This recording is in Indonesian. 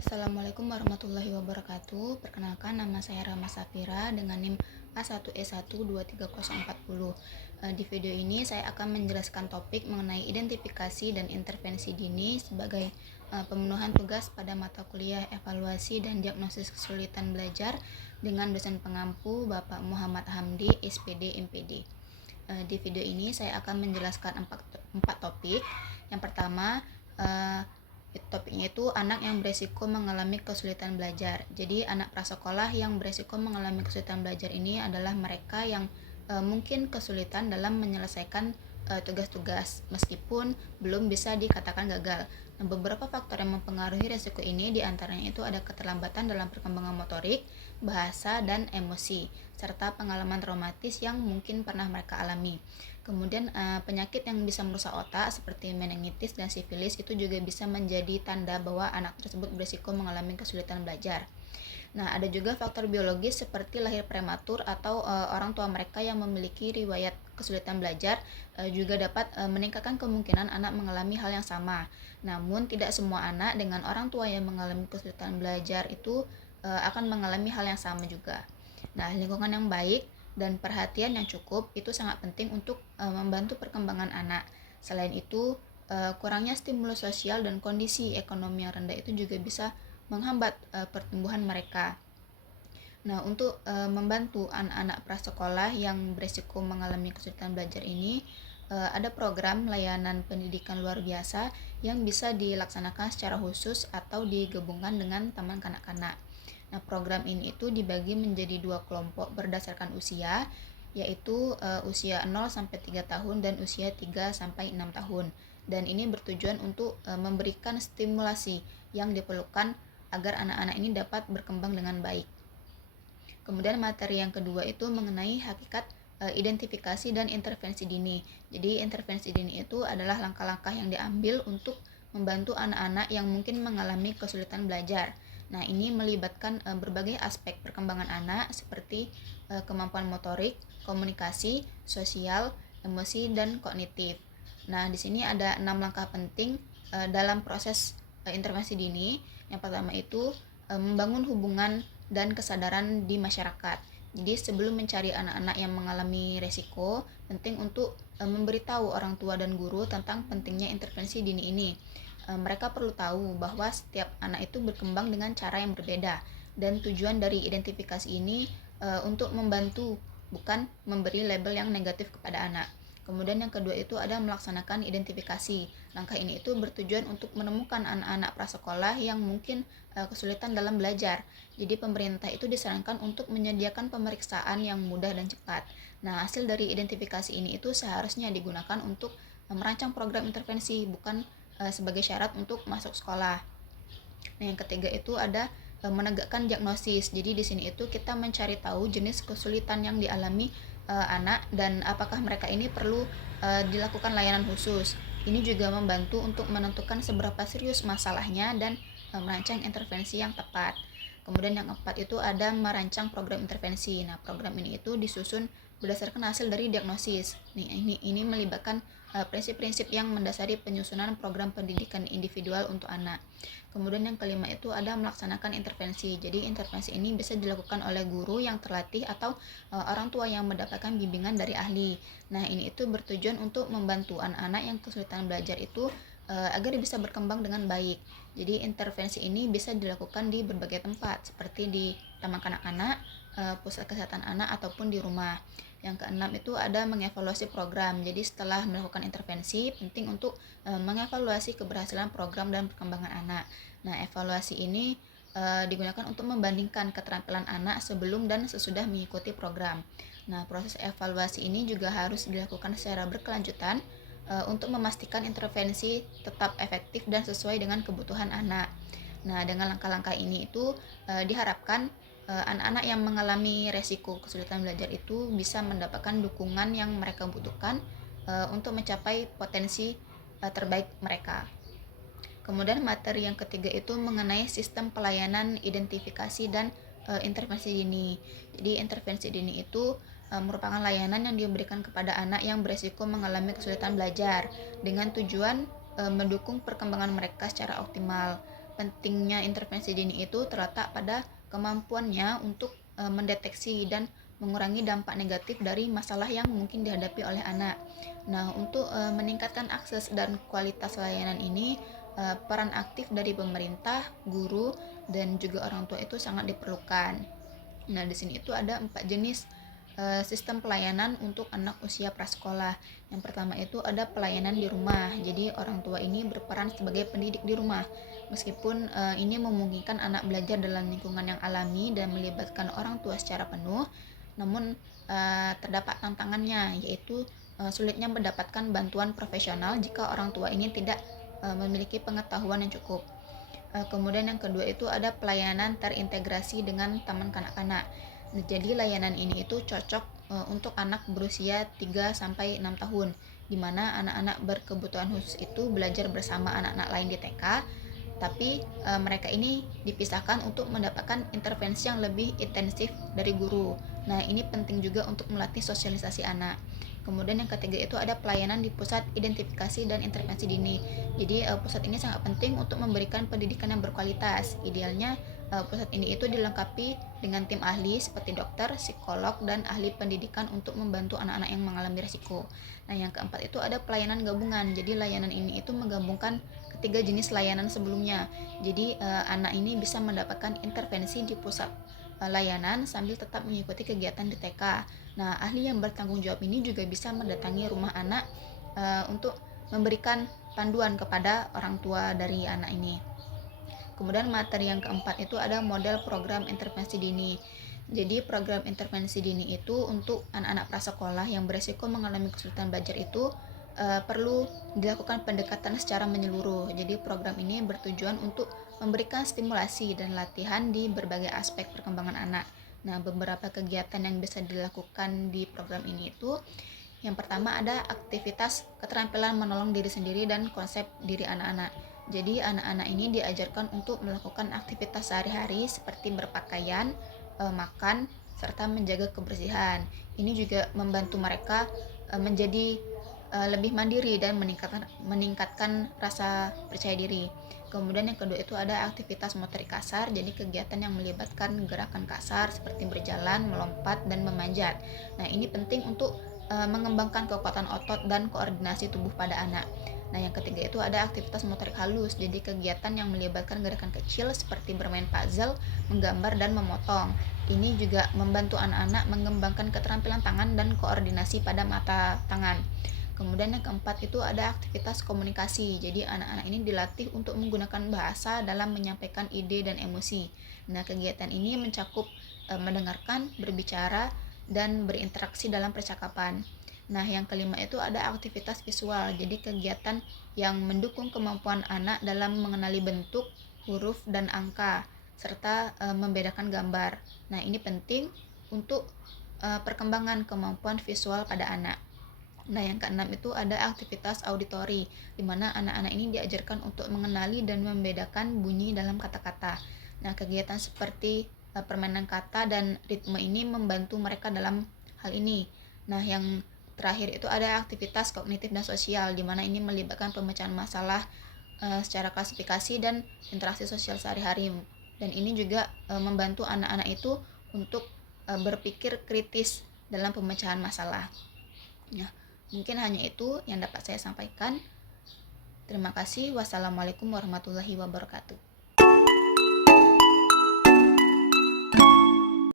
Assalamualaikum warahmatullahi wabarakatuh. Perkenalkan, nama saya Rama Safira dengan NIM A1E1 23040. Di video ini saya akan menjelaskan topik mengenai identifikasi dan intervensi dini sebagai pemenuhan tugas pada mata kuliah evaluasi dan diagnosis kesulitan belajar dengan dosen pengampu Bapak Muhammad Hamdi, SPD, MPD. Di video ini saya akan menjelaskan empat topik. Yang pertama, topiknya itu anak yang beresiko mengalami kesulitan belajar. Jadi anak prasekolah yang beresiko mengalami kesulitan belajar ini adalah mereka yang mungkin kesulitan dalam menyelesaikan tugas-tugas meskipun belum bisa dikatakan gagal. Nah, beberapa faktor yang mempengaruhi resiko ini diantaranya itu ada keterlambatan dalam perkembangan motorik, bahasa, dan emosi, serta pengalaman traumatis yang mungkin pernah mereka alami. Kemudian penyakit yang bisa merusak otak seperti meningitis dan sifilis itu juga bisa menjadi tanda bahwa anak tersebut berisiko mengalami kesulitan belajar. Nah, ada juga faktor biologis seperti lahir prematur atau orang tua mereka yang memiliki riwayat kesulitan belajar juga dapat meningkatkan kemungkinan anak mengalami hal yang sama. Namun, tidak semua anak dengan orang tua yang mengalami kesulitan belajar itu akan mengalami hal yang sama juga. Nah, lingkungan yang baik dan perhatian yang cukup itu sangat penting untuk membantu perkembangan anak. Selain itu, kurangnya stimulus sosial dan kondisi ekonomi yang rendah itu juga bisa menghambat pertumbuhan mereka. Nah, untuk membantu anak-anak prasekolah yang berisiko mengalami kesulitan belajar ini, ada program layanan pendidikan luar biasa yang bisa dilaksanakan secara khusus atau digabungkan dengan taman kanak-kanak. Nah, program ini itu dibagi menjadi dua kelompok berdasarkan usia, yaitu usia 0 sampai 3 tahun dan usia 3 sampai 6 tahun. Dan ini bertujuan untuk memberikan stimulasi yang diperlukan agar anak-anak ini dapat berkembang dengan baik. Kemudian materi yang kedua itu mengenai hakikat identifikasi dan intervensi dini. Jadi intervensi dini itu adalah langkah-langkah yang diambil untuk membantu anak-anak yang mungkin mengalami kesulitan belajar. Nah, ini melibatkan berbagai aspek perkembangan anak seperti kemampuan motorik, komunikasi, sosial, emosi, dan kognitif. Nah, di sini ada 6 langkah penting dalam proses intervensi dini. Yang pertama itu membangun hubungan dan kesadaran di masyarakat. Jadi sebelum mencari anak-anak yang mengalami resiko, penting untuk memberitahu orang tua dan guru tentang pentingnya intervensi dini ini. Mereka perlu tahu bahwa setiap anak itu berkembang dengan cara yang berbeda, dan tujuan dari identifikasi ini untuk membantu, bukan memberi label yang negatif kepada anak. Kemudian yang kedua itu ada melaksanakan identifikasi. Langkah ini itu bertujuan untuk menemukan anak-anak prasekolah yang mungkin kesulitan dalam belajar. Jadi pemerintah itu disarankan untuk menyediakan pemeriksaan yang mudah dan cepat. Nah, hasil dari identifikasi ini itu seharusnya digunakan untuk merancang program intervensi, bukan sebagai syarat untuk masuk sekolah. Nah, yang ketiga itu ada menegakkan diagnosis. Jadi di sini itu kita mencari tahu jenis kesulitan yang dialami anak dan apakah mereka ini perlu dilakukan layanan khusus. Ini juga membantu untuk menentukan seberapa serius masalahnya dan merancang intervensi yang tepat. Kemudian yang keempat itu ada merancang program intervensi. Nah, program ini itu disusun berdasarkan hasil dari diagnosis. Ini melibatkan prinsip-prinsip yang mendasari penyusunan program pendidikan individual untuk anak. Kemudian yang kelima itu ada melaksanakan intervensi. Jadi intervensi ini bisa dilakukan oleh guru yang terlatih atau orang tua yang mendapatkan bimbingan dari ahli. Nah, ini itu bertujuan untuk membantu anak-anak yang kesulitan belajar itu agar bisa berkembang dengan baik. Jadi intervensi ini bisa dilakukan di berbagai tempat seperti di taman kanak-kanak, pusat kesehatan anak ataupun di rumah. Yang keenam itu ada mengevaluasi program. Jadi setelah melakukan intervensi, penting untuk mengevaluasi keberhasilan program dan perkembangan anak. Nah, evaluasi ini digunakan untuk membandingkan keterampilan anak sebelum dan sesudah mengikuti program. Nah, proses evaluasi ini juga harus dilakukan secara berkelanjutan untuk memastikan intervensi tetap efektif dan sesuai dengan kebutuhan anak. Nah, dengan langkah-langkah ini itu diharapkan anak-anak yang mengalami resiko kesulitan belajar itu bisa mendapatkan dukungan yang mereka butuhkan untuk mencapai potensi terbaik mereka. Kemudian materi yang ketiga itu mengenai sistem pelayanan identifikasi dan intervensi dini. Jadi intervensi dini itu merupakan layanan yang diberikan kepada anak yang beresiko mengalami kesulitan belajar dengan tujuan mendukung perkembangan mereka secara optimal. pentingnya intervensi dini itu terletak pada kemampuannya untuk mendeteksi dan mengurangi dampak negatif dari masalah yang mungkin dihadapi oleh anak. Nah, untuk meningkatkan akses dan kualitas layanan ini, peran aktif dari pemerintah, guru, dan juga orang tua itu sangat diperlukan. Nah, di sini itu ada 4 jenis sistem pelayanan untuk anak usia prasekolah. Yang pertama itu ada pelayanan di rumah. Jadi orang tua ini berperan sebagai pendidik di rumah. Meskipun ini memungkinkan anak belajar dalam lingkungan yang alami dan melibatkan orang tua secara penuh, namun terdapat tantangannya, yaitu sulitnya mendapatkan bantuan profesional jika orang tua ini tidak memiliki pengetahuan yang cukup. Kemudian yang kedua itu ada pelayanan terintegrasi dengan taman kanak-kanak. Jadi layanan ini itu cocok untuk anak berusia 3 sampai 6 tahun, di mana anak-anak berkebutuhan khusus itu belajar bersama anak-anak lain di TK, tapi mereka ini dipisahkan untuk mendapatkan intervensi yang lebih intensif dari guru. Nah, ini penting juga untuk melatih sosialisasi anak. Kemudian yang ketiga itu ada pelayanan di pusat identifikasi dan intervensi dini. Jadi pusat ini sangat penting untuk memberikan pendidikan yang berkualitas. Idealnya pusat ini itu dilengkapi dengan tim ahli seperti dokter, psikolog, dan ahli pendidikan untuk membantu anak-anak yang mengalami risiko. Nah, yang keempat itu ada pelayanan gabungan. Jadi layanan ini itu menggabungkan ketiga jenis layanan sebelumnya. Jadi anak ini bisa mendapatkan intervensi di pusat layanan sambil tetap mengikuti kegiatan di TK. Nah, ahli yang bertanggung jawab ini juga bisa mendatangi rumah anak untuk memberikan panduan kepada orang tua dari anak ini. Kemudian materi yang keempat itu ada model program intervensi dini. Jadi program intervensi dini itu untuk anak-anak prasekolah yang beresiko mengalami kesulitan belajar itu perlu dilakukan pendekatan secara menyeluruh. Jadi program ini bertujuan untuk memberikan stimulasi dan latihan di berbagai aspek perkembangan anak. Nah, beberapa kegiatan yang bisa dilakukan di program ini itu yang pertama ada aktivitas keterampilan menolong diri sendiri dan konsep diri anak-anak. Jadi anak-anak ini diajarkan untuk melakukan aktivitas sehari-hari seperti berpakaian, makan, serta menjaga kebersihan. Ini juga membantu mereka menjadi lebih mandiri dan meningkatkan rasa percaya diri. Kemudian yang kedua itu ada aktivitas motorik kasar, jadi kegiatan yang melibatkan gerakan kasar seperti berjalan, melompat, dan memanjat. Nah, ini penting untuk mengembangkan kekuatan otot dan koordinasi tubuh pada anak. Nah, yang ketiga itu ada aktivitas motorik halus, jadi kegiatan yang melibatkan gerakan kecil seperti bermain puzzle, menggambar, dan memotong. Ini juga membantu anak-anak mengembangkan keterampilan tangan dan koordinasi pada mata tangan. Kemudian yang keempat itu ada aktivitas komunikasi. Jadi anak-anak ini dilatih untuk menggunakan bahasa dalam menyampaikan ide dan emosi. Nah, kegiatan ini mencakup mendengarkan, berbicara, dan berinteraksi dalam percakapan. Nah, yang kelima itu ada aktivitas visual. Jadi kegiatan yang mendukung kemampuan anak dalam mengenali bentuk, huruf, dan angka, serta membedakan gambar. Nah, ini penting untuk perkembangan kemampuan visual pada anak. Nah, yang keenam itu ada aktivitas auditori, di mana anak-anak ini diajarkan untuk mengenali dan membedakan bunyi dalam kata-kata. Nah, kegiatan seperti permainan kata dan ritme ini membantu mereka dalam hal ini. Nah, yang terakhir itu ada aktivitas kognitif dan sosial, di mana ini melibatkan pemecahan masalah secara klasifikasi dan interaksi sosial sehari-hari. Dan ini juga membantu anak-anak itu untuk berpikir kritis dalam pemecahan masalah. Nah, mungkin hanya itu yang dapat saya sampaikan. Terima kasih. Wassalamualaikum warahmatullahi wabarakatuh.